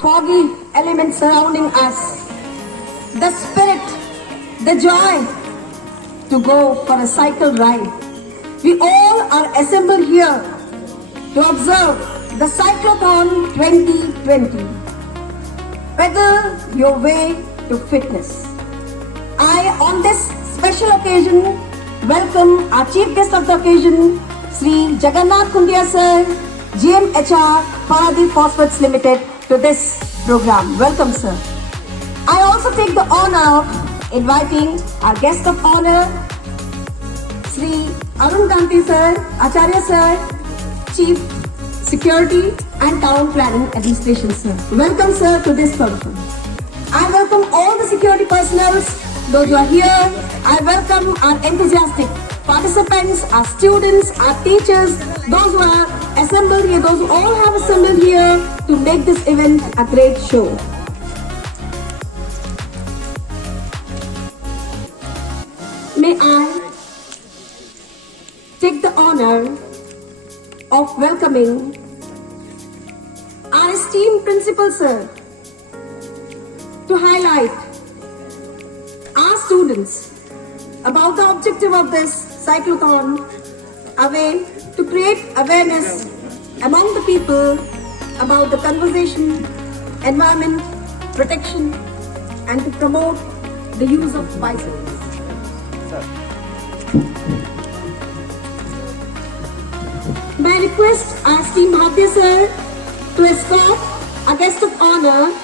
foggy elements surrounding us, the spirit, the joy to go for a cycle ride. We all are assembled here to observe the Cyclothon 2020. Pedal your way to fitness. I, on this special occasion, welcome our chief guest of the occasion, Sri Jagannath Khuntia Sir, GMHR Paradip Phosphates Limited, to this program. Welcome, sir. I also take the honor of inviting our guest of honor, Sri Arun Kanti Sir, Acharya Sir, Chief Security and Town Planning Administration, sir. Welcome, sir, to this function. I welcome all the security personnel, those who are here. I welcome our enthusiastic participants, our students, our teachers, those who are assembled here, those who all have assembled here to make this event a great show. May I take the honor of welcoming our esteemed principal, sir, to highlight our students about the objective of this cyclothon, a way to create awareness among the people about the conservation, environment, protection, and to promote the use of bicycles. May I request our esteemed Bhartiya sir to escort a guest of honor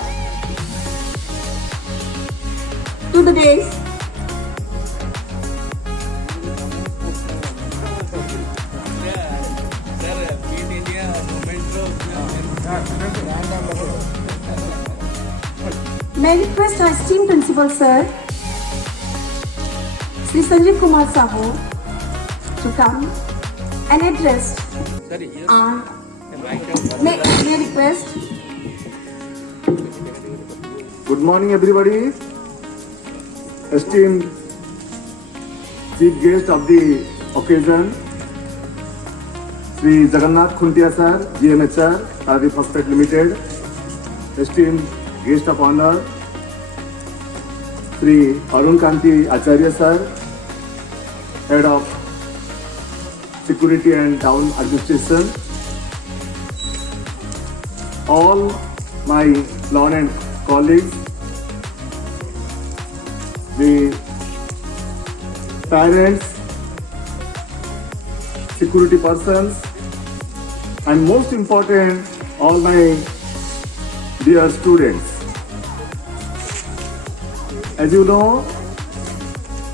to the dais. May I request our esteemed principal sir, Sri Sanjeev Kumar Sahu, to come and address our. May I request? Good morning, everybody. Esteemed chief guest of the occasion, Sri Jagannath Khuntia Sir, GMHR, Paradip Phosphates Limited. Esteemed guest of honor, Sri Arun Kanti Acharya Sir, Head of Security and Town Administration. All my learned colleagues, the parents, security persons, and most important, all my dear students. As you know,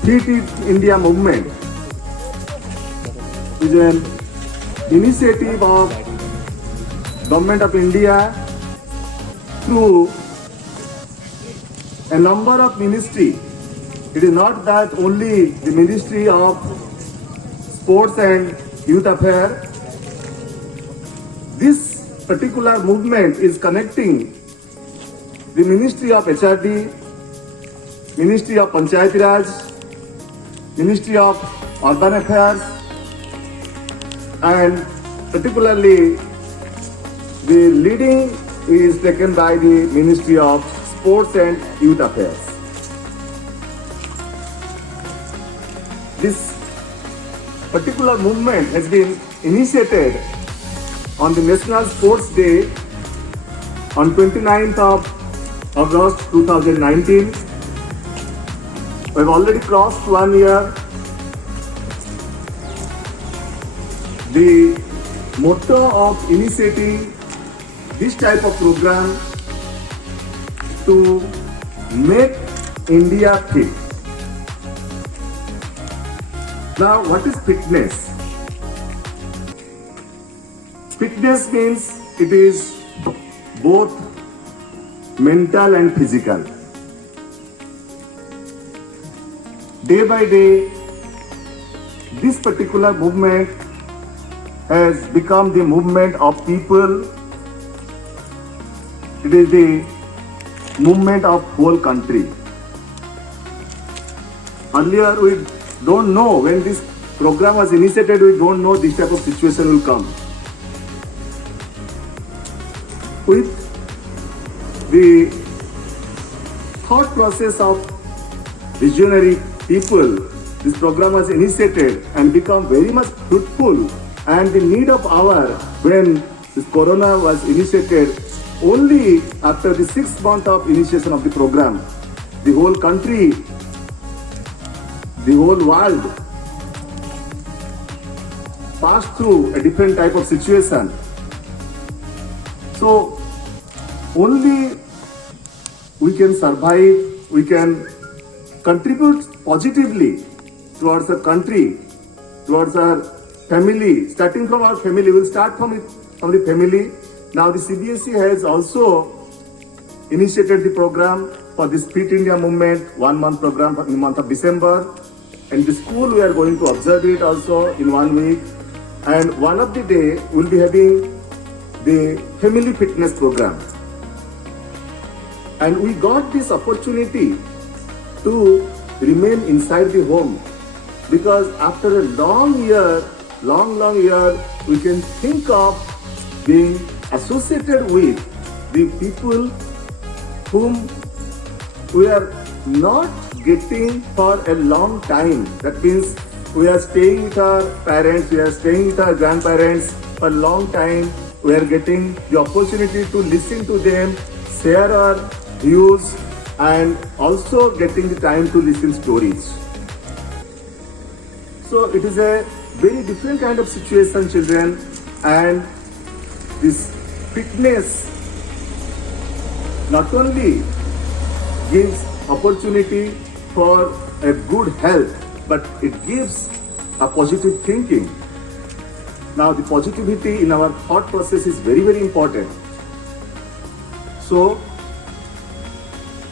Fit India movement is an initiative of Government of India through a number of ministries. It is not that only the Ministry of Sports and Youth Affairs. This particular movement is connecting the Ministry of HRD, Ministry of Panchayati Raj, Ministry of Urban Affairs, and particularly the leading is taken by the Ministry of Sports and Youth Affairs. This particular movement has been initiated on the National Sports Day on 29th of August 2019. We have already crossed 1 year. The motto of initiating this type of program to make India fit. Now, what is fitness? Fitness means it is both mental and physical. Day by day, this particular movement has become the movement of people. It is the movement of whole country. Earlier, we don't know, when this program was initiated, we don't know this type of situation will come. With the thought process of visionary people, this program was initiated and become very much fruitful. And the need of hour when this corona was initiated, only after the 6th month of initiation of the program, the whole country, the whole world passed through a different type of situation. So only we can survive, we can contribute positively towards the country, towards our family, starting from our family. We'll start from the family. Now the CBSE has also initiated the program for this Fit India movement, 1 month program in the month of December. And the school we are going to observe it also in 1 week. And one of the day we'll be having the family fitness program. And we got this opportunity to remain inside the home, because after a long year, we can think of being associated with the people whom we are not getting for a long time. That means we are staying with our parents, we are staying with our grandparents for a long time. We are getting the opportunity to listen to them, share our views, and also getting the time to listen stories. So it is a very different kind of situation, children, and this fitness not only gives opportunity for a good health, but it gives a positive thinking. Now the positivity in our thought process is very, very important. So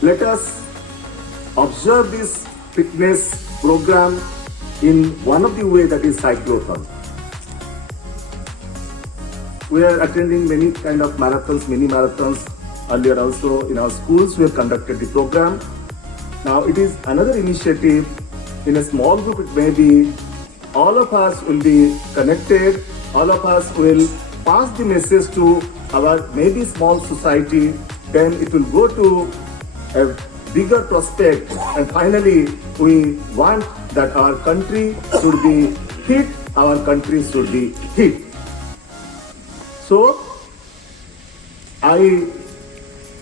let us observe this fitness program in one of the way, that is cyclothon. We are attending many kind of marathons, mini marathons. Earlier also in our schools we have conducted the program. Now it is another initiative. In a small group, it may be all of us will be connected, all of us will pass the message to our maybe small society, then it will go to a bigger prospect, and finally we want that our country should be fit, our country should be hit. So I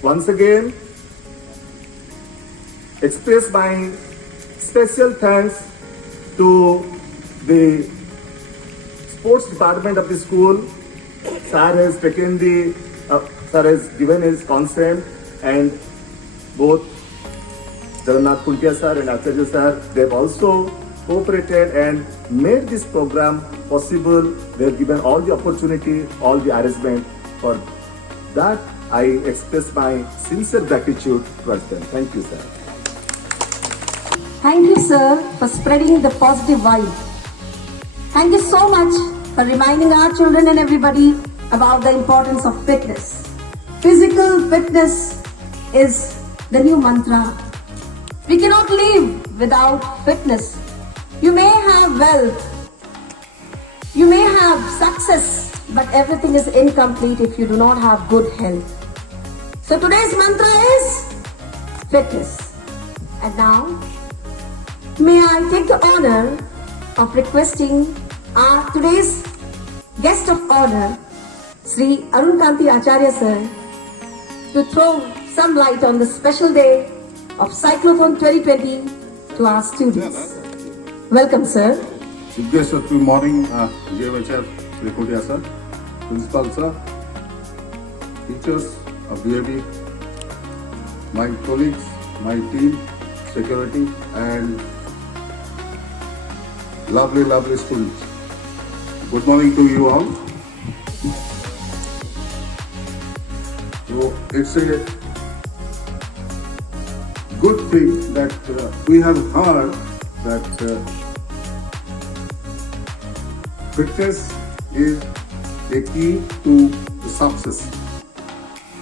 once again express my special thanks to the sports department of the school. Sir has taken the, sir has given his consent, and both Jagannath Puntia sir and Acharya sir, they have also cooperated and made this program possible. They have given all the opportunity, all the arrangement. For that, I express my sincere gratitude towards them. Thank you, sir. Thank you, sir, for spreading the positive vibe. Thank you so much for reminding our children and everybody about the importance of fitness. Physical fitness is the new mantra. We cannot live without fitness. You may have wealth, you may have success, but everything is incomplete if you do not have good health. So today's mantra is fitness. And now, may I take the honor of requesting our today's guest of honor, Sri Arun Kanti Acharya sir, to throw some light on the special day of Cyclothon 2020 to our students. Welcome, sir. Chief guest of the morning, GMHR Sri Kodia sir, Principal sir, teachers of DAB, my colleagues, my team, security, and lovely students. Good morning to you all. So it's a good thing that we have heard that fitness is a key to the success.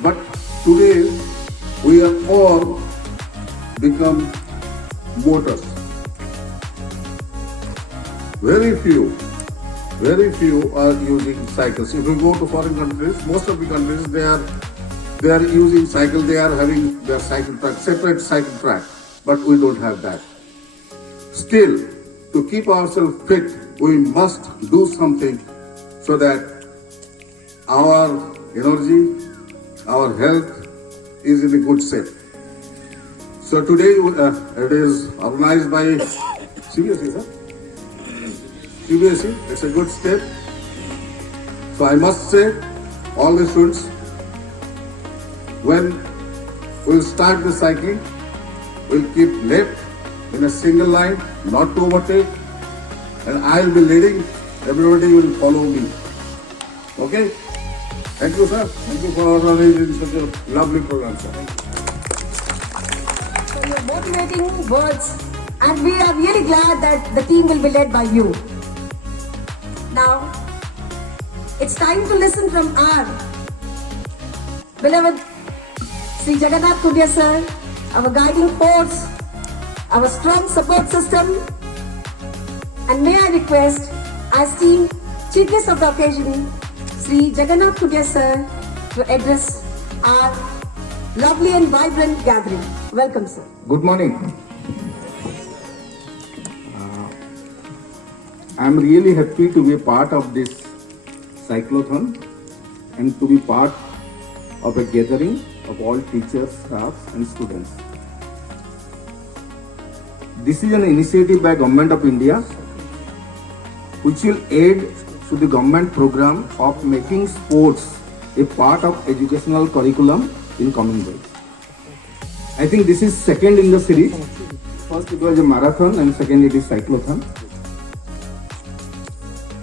But today we have all become motors. Very few are using cycles. If you go to foreign countries, most of the countries, they are They are using cycle, they are having their cycle track, separate cycle track, but we don't have that. Still, to keep ourselves fit, we must do something so that our energy, our health is in a good shape. So today it is organized by CBSE, sir? CBSE, it's a good step. So I must say, all the students, when we'll start the cycling, we'll keep left in a single line, not to overtake, and I'll be leading, everybody will follow me. Okay? Thank you, sir. Thank you for organizing such a lovely program, sir. For your motivating words, and we are really glad that the team will be led by you. Now, it's time to listen from our beloved Sri Jagannath Kundiya sir, our guiding force, our strong support system, and may I request our esteemed Chief Guest of the occasion, Sri Jagannath Kundiya sir, to address our lovely and vibrant gathering. Welcome, sir. Good morning. I'm really happy to be a part of this cyclothon and to be part of a gathering of all teachers, staffs and students. This is an initiative by Government of India which will aid to the government program of making sports a part of educational curriculum in coming days. I think this is second in the series. First it was a marathon and second it is cyclothon.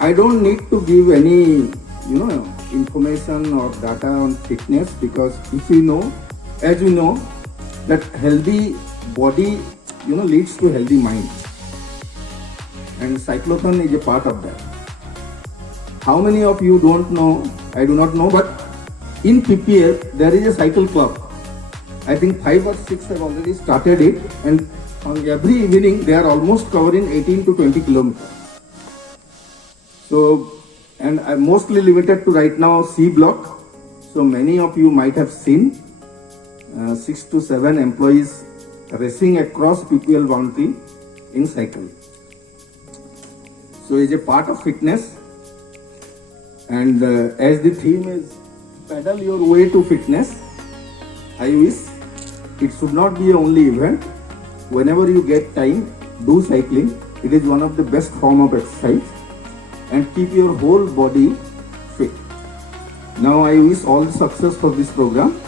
I don't need to give any, information or data on fitness because if you know, as you know, that healthy body, leads to healthy mind. And cyclothon is a part of that. How many of you don't know? I do not know, but in PPL there is a cycle club. I think 5 or 6 have already started it, and on every evening they are almost covering 18 to 20 kilometers. So, and I'm mostly limited to right now C block. So many of you might have seen 6 to 7 employees racing across PPL boundary in cycle. So it's a part of fitness, and as the theme is pedal your way to fitness, I wish it should not be a only event. Whenever you get time, do cycling. It is one of the best form of exercise and keep your whole body fit. Now I wish all the success for this program,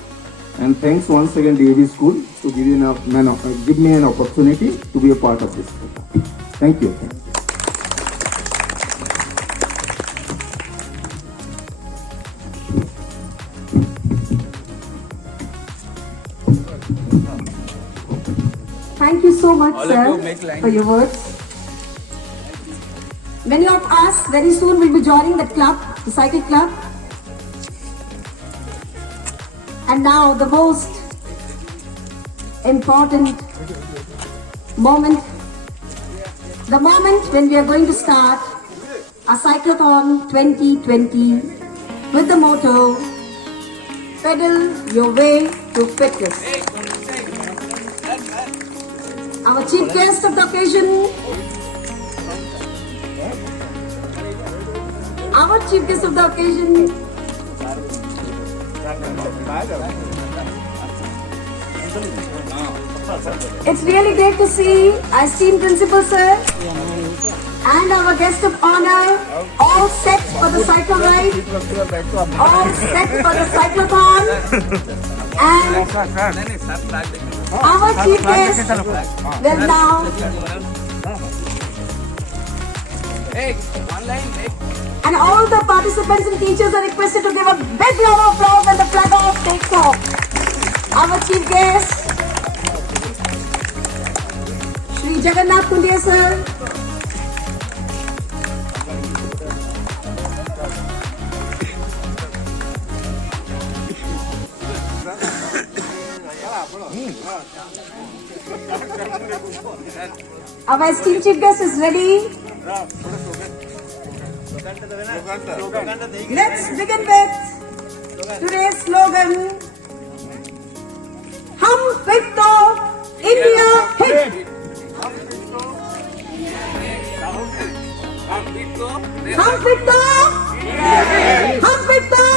and thanks once again DAV School to give me an opportunity to be a part of this program. Thank you. Thank you so much, sir, for your words. Many of us very soon will be joining the club, the cycle club. And now the most important moment, the moment when we are going to start our Cyclothon 2020 with the motto, pedal your way to fitness. Our chief guest of the occasion, it's really great to see our esteemed principal sir and our guest of honor, all set for the cycle ride, all set for the cyclothon, and our chief guest will now, and all the participants and teachers are requested to give a big round of applause when the flag off takes off. Our chief guest, Sri Jagannath Kundiya sir. Our esteemed chief guest is ready. Let's begin with today's slogan, Hum Victor, India hit. Hum Victor, Hum Victor,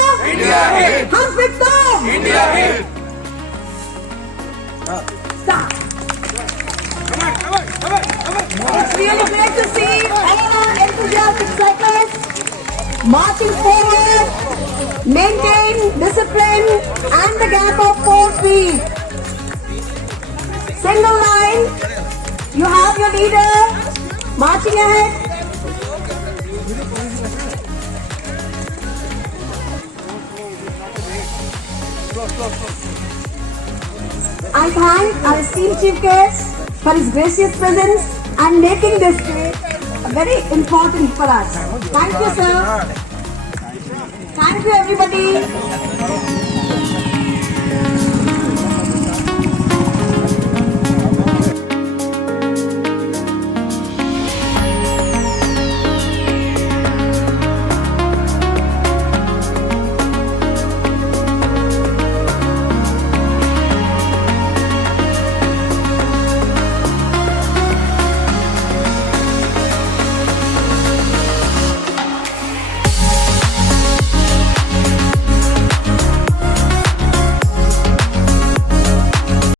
Hum Victor. Start. It's really great to see all our enthusiastic cyclists marching forward, maintain discipline and the gap of 4 feet. Single line, you have your leader marching ahead. I thank our esteemed chief guest for his gracious presence and making this day very important for us. Thank you, sir. Thank you, everybody.